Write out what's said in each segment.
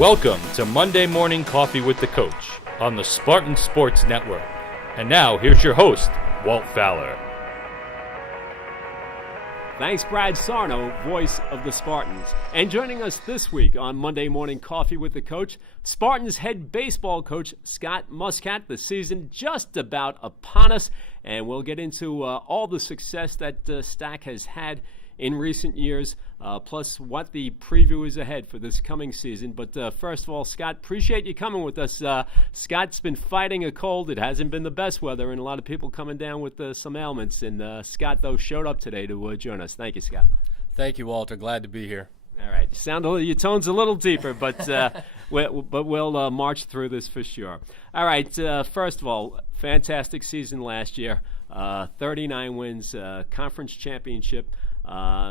Welcome to Monday Morning Coffee with the Coach on the Spartan Sports Network. And now, here's your host, Walt Fowler. Thanks, Brad Sarno, voice of the Spartans. And joining us this week on Monday Morning Coffee with the Coach, Spartans head baseball coach Scott Muscat. The season just about upon us, and we'll get into all the success that Stack has had in recent years, plus what the preview is ahead for this coming season. But first of all, Scott, appreciate you coming with us. Scott's been fighting a cold. It hasn't been the best weather, and a lot of people coming down with some ailments. And Scott, though, showed up today to join us. Thank you, Scott. Thank you, Walter. Glad to be here. All right. Your tone's a little deeper, but we'll march through this for sure. All right. First of all, fantastic season last year. 39 wins, conference championship.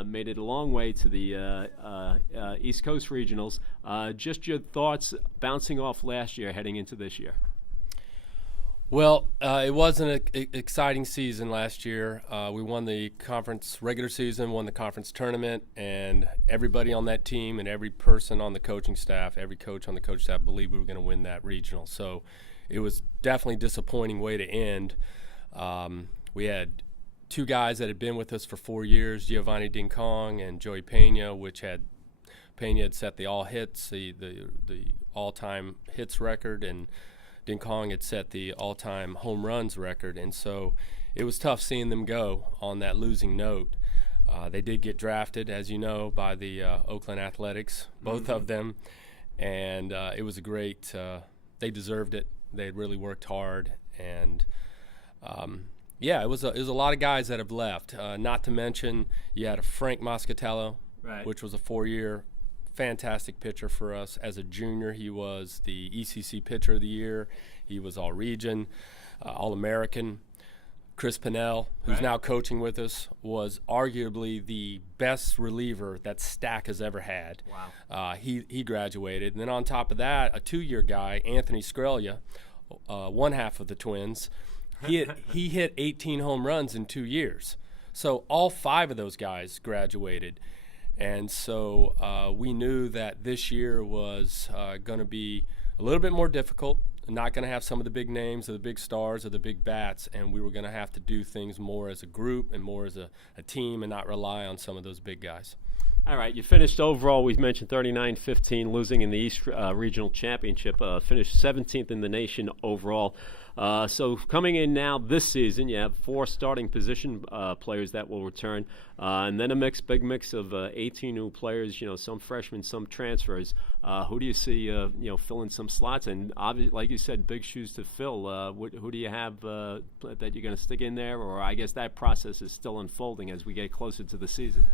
Made it a long way to the East Coast Regionals. Just your thoughts bouncing off last year heading into this year. Well, it was an exciting season last year. We won the conference regular season, won the conference tournament, and everybody on that team and every person on the coaching staff, every coach on the coaching staff believed we were going to win that regional. So it was definitely a disappointing way to end. We had two guys that had been with us for 4 years, Giovanni Dinkong and Joey Pena, Pena had set the all hits, the all-time hits record, and Dinkong had set the all-time home runs record. And so it was tough seeing them go on that losing note. They did get drafted, as you know, by the Oakland Athletics, both of them, and it was a great. They deserved it. They had really worked hard, and yeah, it was a lot of guys that have left. Not to mention, you had a Frank Moscatello, right, which was a 4-year fantastic pitcher for us. As a junior, he was the ECC Pitcher of the Year. He was All-Region, All-American. Chris Pennell, who's now coaching with us, was arguably the best reliever that Stack has ever had. Wow. He graduated. And then on top of that, a 2-year guy, Anthony Skrelja, one half of the Twins, he hit 18 home runs in 2 years. So all 5 of those guys graduated. And so we knew that this year was going to be a little bit more difficult, not going to have some of the big names or the big stars or the big bats, and we were going to have to do things more as a group and more as a team and not rely on some of those big guys. All right, you finished overall, we've mentioned 39-15, losing in the East Regional Championship, finished 17th in the nation overall. So coming in now this season, you have 4 starting position players that will return, and then a big mix of 18 new players, some freshmen, some transfers. Who do you see, filling some slots? And obviously, like you said, big shoes to fill. Who do you have that you're going to stick in there? Or I guess that process is still unfolding as we get closer to the season.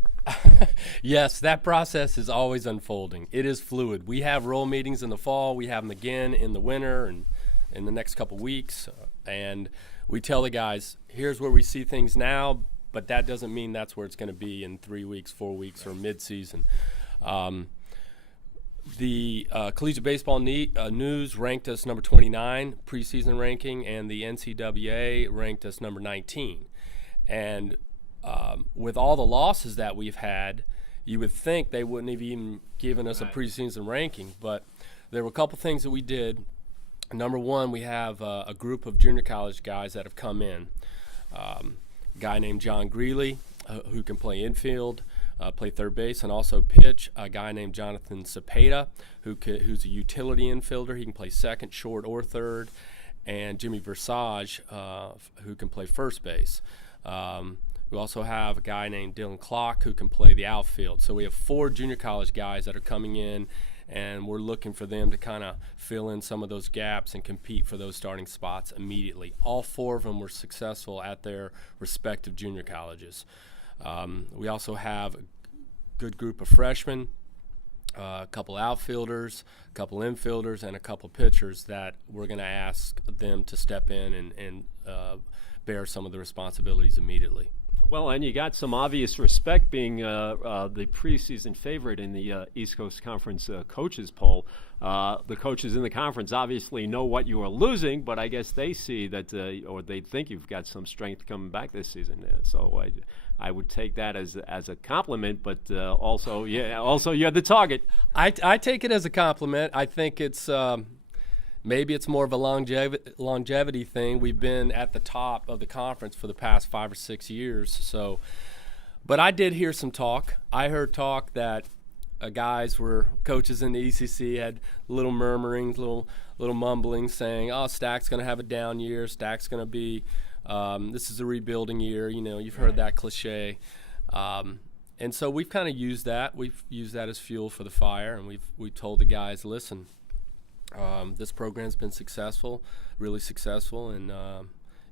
Yes, that process is always unfolding. It is fluid. We have role meetings in the fall. We have them again in the winter and in the next couple weeks. And we tell the guys, here's where we see things now, but that doesn't mean that's where it's going to be in 3 weeks, 4 weeks, or mid-season. The Collegiate Baseball News ranked us number 29 preseason ranking, and the NCAA ranked us number 19. And with all the losses that we've had, you would think they wouldn't have even given us a preseason ranking. But there were a couple things that we did. Number one, we have a group of junior college guys that have come in. A guy named John Greeley, who can play infield, play third base, and also pitch. A guy named Jonathan Cepeda, who's a utility infielder. He can play second, short, or third. And Jimmy Versage, who can play first base. We also have a guy named Dylan Clock who can play the outfield. So we have 4 junior college guys that are coming in, and we're looking for them to kind of fill in some of those gaps and compete for those starting spots immediately. All 4 of them were successful at their respective junior colleges. We also have a good group of freshmen, a couple outfielders, a couple infielders, and a couple pitchers that we're going to ask them to step in and bear some of the responsibilities immediately. Well, and you got some obvious respect being the preseason favorite in the East Coast Conference coaches poll. The coaches in the conference obviously know what you are losing, but I guess they see that, or they think you've got some strength coming back this season. So I would take that as a compliment, but also you're the target. I take it as a compliment. I think it's maybe it's more of a longevity thing. We've been at the top of the conference for the past 5 or 6 years. So, but I did hear some talk. I heard talk that coaches in the ECC had little murmurings, little mumblings, saying, "Oh, Stack's going to have a down year. Stack's going to be this is a rebuilding year." You've heard that cliche. And so we've kind of used that. We've used that as fuel for the fire, and we've told the guys, listen, this program's been successful, really successful, and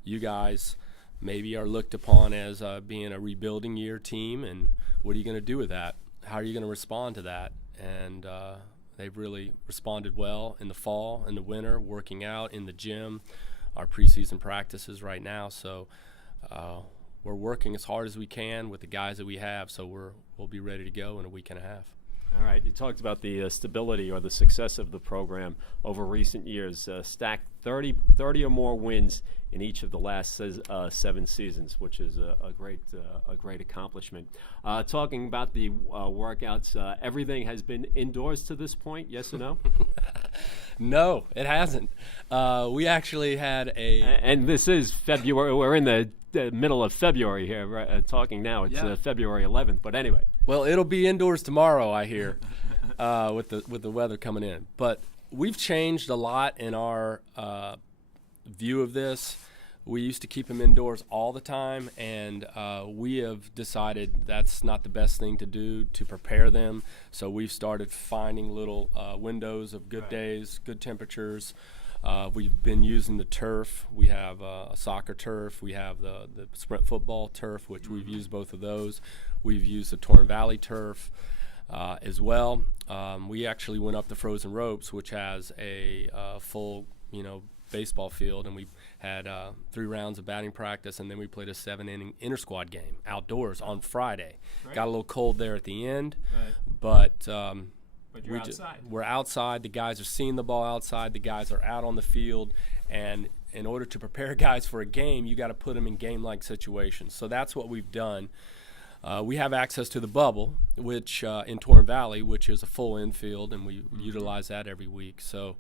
you guys maybe are looked upon as being a rebuilding year team, and what are you going to do with that? How are you going to respond to that? And they've really responded well in the fall, in the winter, working out in the gym, our preseason practices right now. So we're working as hard as we can with the guys that we have, so we'll be ready to go in a week and a half. All right, you talked about the stability or the success of the program over recent years. Stacked 30 or more wins in each of the last 7 seasons, which is a great accomplishment. Talking about the workouts, everything has been indoors to this point, yes or no? No, it hasn't. We actually had and this is February. We're in the middle of February here, right, talking now. It's February 11th, but anyway. Well, it'll be indoors tomorrow, I hear, with the weather coming in. But we've changed a lot in our view of this. We used to keep them indoors all the time, and we have decided that's not the best thing to do to prepare them. So we've started finding little windows of good days, good temperatures. We've been using the turf. We have a soccer turf. We have the sprint football turf, which we've used both of those. We've used the Torn Valley turf as well. We actually went up the Frozen Ropes, which has a full, baseball field, and we had 3 rounds of batting practice, and then we played a 7-inning inter-squad game outdoors on Friday. Right. Got a little cold there at the end, but you're outside. We're outside. The guys are seeing the ball outside. The guys are out on the field, and in order to prepare guys for a game, you got to put them in game-like situations. So that's what we've done. We have access to the bubble, which in Torn Valley, which is a full infield, and we utilize that every week. So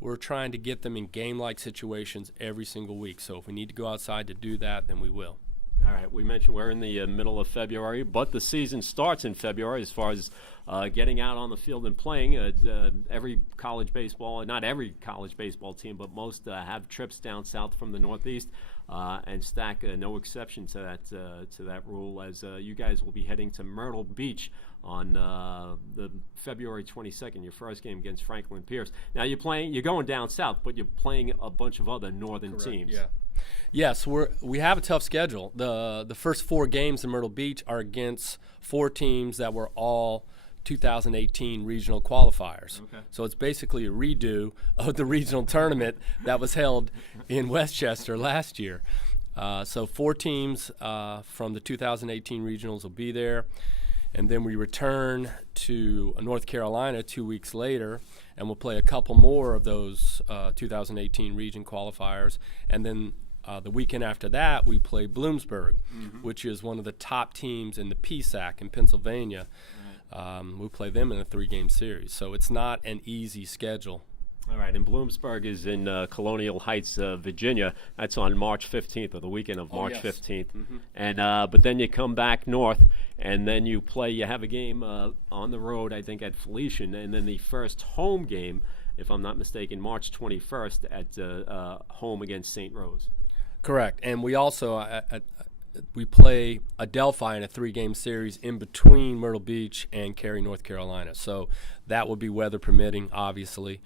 we're trying to get them in game-like situations every single week. So if we need to go outside to do that, then we will. All right, we mentioned we're in the middle of February, but the season starts in February as far as getting out on the field and playing. Every college baseball, not every college baseball team, but most have trips down south from the Northeast, and Stack no exception to that rule, as you guys will be heading to Myrtle Beach on the February 22nd, your first game against Franklin Pierce. Now you're going down south, but you're playing a bunch of other northern teams. Yeah. Yes, we have a tough schedule. The first 4 games in Myrtle Beach are against 4 teams that were all 2018 regional qualifiers. Okay. So it's basically a redo of the regional tournament that was held in Westchester last year. So 4 teams from the 2018 regionals will be there. And then we return to North Carolina 2 weeks later, and we'll play a couple more of those 2018 region qualifiers. And then the weekend after that, we play Bloomsburg, which is one of the top teams in the PSAC in Pennsylvania. Right. We play them in a 3-game series. So it's not an easy schedule. All right, and Bloomsburg is in Colonial Heights, Virginia. That's on March 15th, or the weekend of March 15th. Mm-hmm. And but then you come back north, and then you have a game on the road, I think, at Felician, and then the first home game, if I'm not mistaken, March 21st at home against St. Rose. Correct, and we also we play Adelphi in a 3-game series in between Myrtle Beach and Cary, North Carolina. So that will be weather permitting, obviously.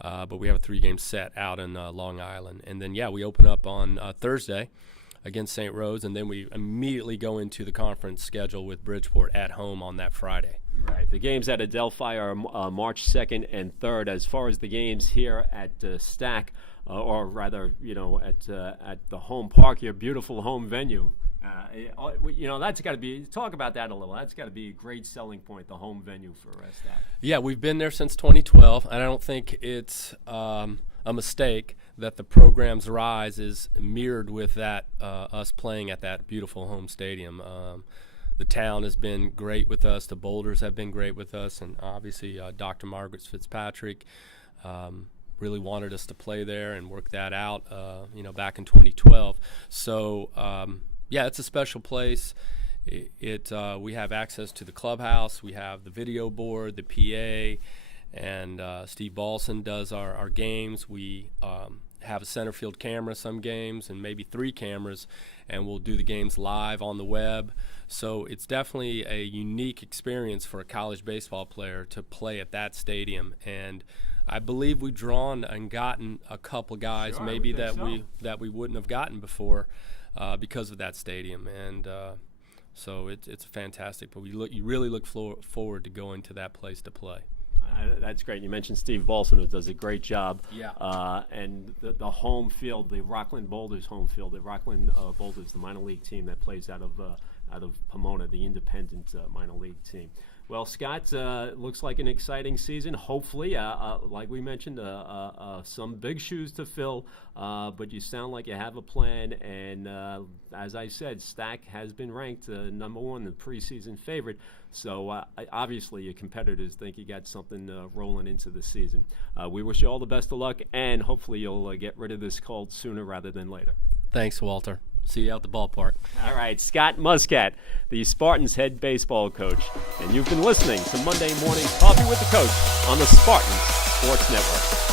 But we have a 3-game set out in Long Island. And then, we open up on Thursday against St. Rose, and then we immediately go into the conference schedule with Bridgeport at home on that Friday. Right. The games at Adelphi are March 2nd and 3rd. As far as the games here at Stack, or rather, at the home park, your beautiful home venue That's got to be, talk about that a little. That's got to be a great selling point, the home venue for Stack. Yeah, we've been there since 2012, and I don't think it's a mistake that the program's rise is mirrored with that us playing at that beautiful home stadium. The town has been great with us. The Boulders have been great with us, and obviously Dr. Margaret Fitzpatrick really wanted us to play there and work that out, back in 2012. So, it's a special place. We have access to the clubhouse. We have the video board, the PA, and Steve Balson does our games. We have a center field camera some games and maybe 3 cameras, and we'll do the games live on the web. So it's definitely a unique experience for a college baseball player to play at that stadium. And I believe we've drawn and gotten a couple guys maybe that we wouldn't have gotten before because of that stadium. And so it's fantastic. But you really look forward to going to that place to play. That's great. You mentioned Steve Balson, who does a great job. Yeah. And the home field, the Rockland Boulders home field, the Rockland Boulders, the minor league team that plays out of Pomona, the independent minor league team. Well, Scott, looks like an exciting season. Hopefully, like we mentioned, some big shoes to fill, but you sound like you have a plan. And as I said, Stack has been ranked number 1, the preseason favorite. So obviously, your competitors think you got something rolling into the season. We wish you all the best of luck, and hopefully you'll get rid of this cold sooner rather than later. Thanks, Walter. See you out the ballpark. All right, Scott Muscat, the Spartans head baseball coach. And you've been listening to Monday Morning Coffee with the Coach on the Spartans Sports Network.